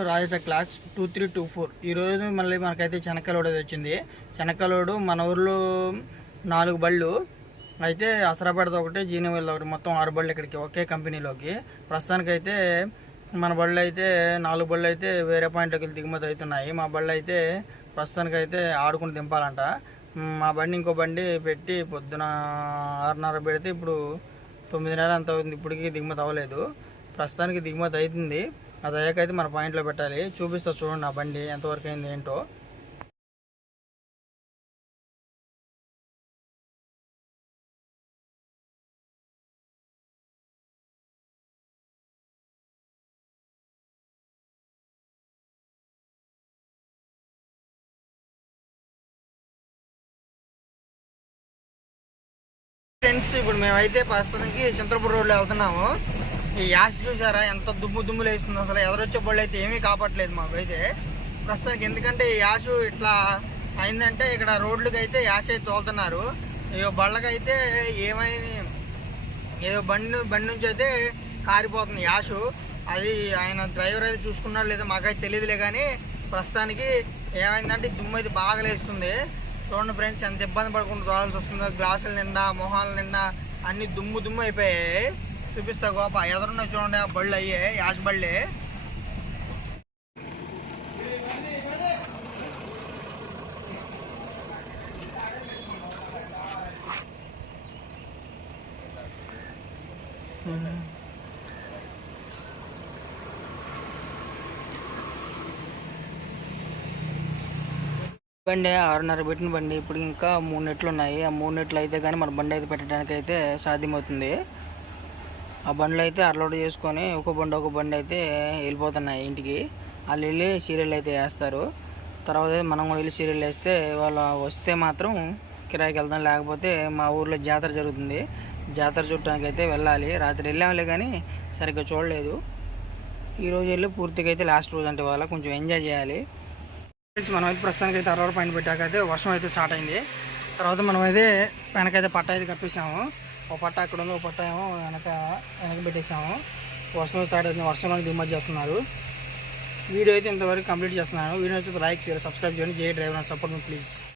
రాజేట clocks two three two four ఈరోజు మళ్ళీ మనకైతే చెనక్కలోడు వచ్చింది. చెనక్కలోడు మన ఊర్లో నాలుగు బళ్ళు. అయితే అసరాపేట ఒకటి జీనివల్ ఒకటి మొత్తం ఆరు బళ్ళు ఇక్కడికి ఒకే కంపెనీలోకి. ప్రస్తుతానికైతే మన బళ్ళు అయితే నాలుగు బళ్ళు అయితే వేరే పాయింట్లోకి వెళ్ళి దిగుమతి అవుతున్నాయి. మా బళ్ళు అయితే ప్రస్తుతానికైతే ఆడుకుని దింపాలంట. మా బండి ఇంకో బండి పెట్టి పొద్దున ఆరున్నర పెడితే ఇప్పుడు తొమ్మిదిన్నర అంత అవుతుంది. ఇప్పటికీ దిగుమతి అవ్వలేదు. ప్రస్తుతానికి దిగుమతి అవుతుంది అది అయ్యాకైతే మన పాయింట్లో పెట్టాలి. చూపిస్తా చూడండి నా బండి ఎంతవరకు అయింది ఏంటో. ఫ్రెండ్స్ ఇప్పుడు మేమైతే ప్రస్తుతానికి చంద్రపూర్ రోడ్లో వెళ్తున్నాము. ఈ యాస్ చూసారా? ఎంత దుమ్ము దుమ్ములు వేస్తుంది అసలు ఎదరొచ్చే బళ్ళు అయితే ఏమీ కాపాడలేదు మాకు అయితే. ప్రస్తుతానికి ఎందుకంటే ఈ యాషు ఇట్లా అయిందంటే ఇక్కడ రోడ్లకి అయితే యాష్ అయితే తోలుతున్నారు. ఈ బళ్ళకైతే ఏమైంది? ఏదో బండి బండి నుంచి అయితే కారిపోతుంది యాషు. అది ఆయన డ్రైవర్ అయితే చూసుకున్నాడు లేదో మాకైతే తెలియదులే కానీ ప్రస్తుతానికి ఏమైందంటే దుమ్ము అయితే బాగా లేస్తుంది. చూడండి ఫ్రెండ్స్ ఎంత ఇబ్బంది పడకుండా తోలాల్సి వస్తుందో. గ్లాసులు నిండా మొహాల నిండా అన్ని దుమ్ము దుమ్ము అయిపోయాయి. చూపిస్తా గోప. ఎదురున్న చూడండి ఆ బళ్ళు అయ్యే యాష్ బళ్ళే. బండి ఆరున్నర పెట్టిన బండి. ఇప్పుడు ఇంకా మూడు నెట్లు ఉన్నాయి. ఆ మూడు నెట్లు అయితే కానీ మన బండి అయితే పెట్టడానికి అయితే సాధ్యమవుతుంది. ఆ బండ్లు అయితే అర్లోడ్ చేసుకొని ఒక బండి ఒక బండి అయితే వెళ్ళిపోతున్నాయి ఇంటికి. వాళ్ళు వెళ్ళి సీరియల్ అయితే వేస్తారు. తర్వాత అయితే మనం కూడా వెళ్ళి సీరియల్ వేస్తే వాళ్ళు వస్తే మాత్రం కిరాయికి వెళ్దాం లేకపోతే మా ఊర్లో జాతర జరుగుతుంది. జాతర చూడటానికి అయితే వెళ్ళాలి. రాత్రి వెళ్ళాంలే కానీ సరిగ్గా చూడలేదు. ఈరోజు వెళ్ళి పూర్తిగా అయితే లాస్ట్ రోజు అంటే వాళ్ళ కొంచెం ఎంజాయ్ చేయాలి. ఫ్రెండ్స్ మనం అయితే ప్రస్తుతానికి అయితే అరవై పైన పెట్టాక అయితే వర్షం అయితే స్టార్ట్ అయింది. తర్వాత మనం అయితే వెనకైతే పట్ట అయితే కప్పేసాము ఒక పట్ట అక్కడ ఉంది ఒక పట్ట ఏమో వెనక వెనక పెట్టేసాము వర్షం స్టార్ట్ అవుతుంది వర్షంలో దిమ్మతి చేస్తున్నారు. వీడియో అయితే ఇంతవరకు కంప్లీట్ చేస్తున్నాను. వీడియో నచ్చితే లైక్ షేర్ సబ్స్క్రైబ్ చేయండి. J driver support me please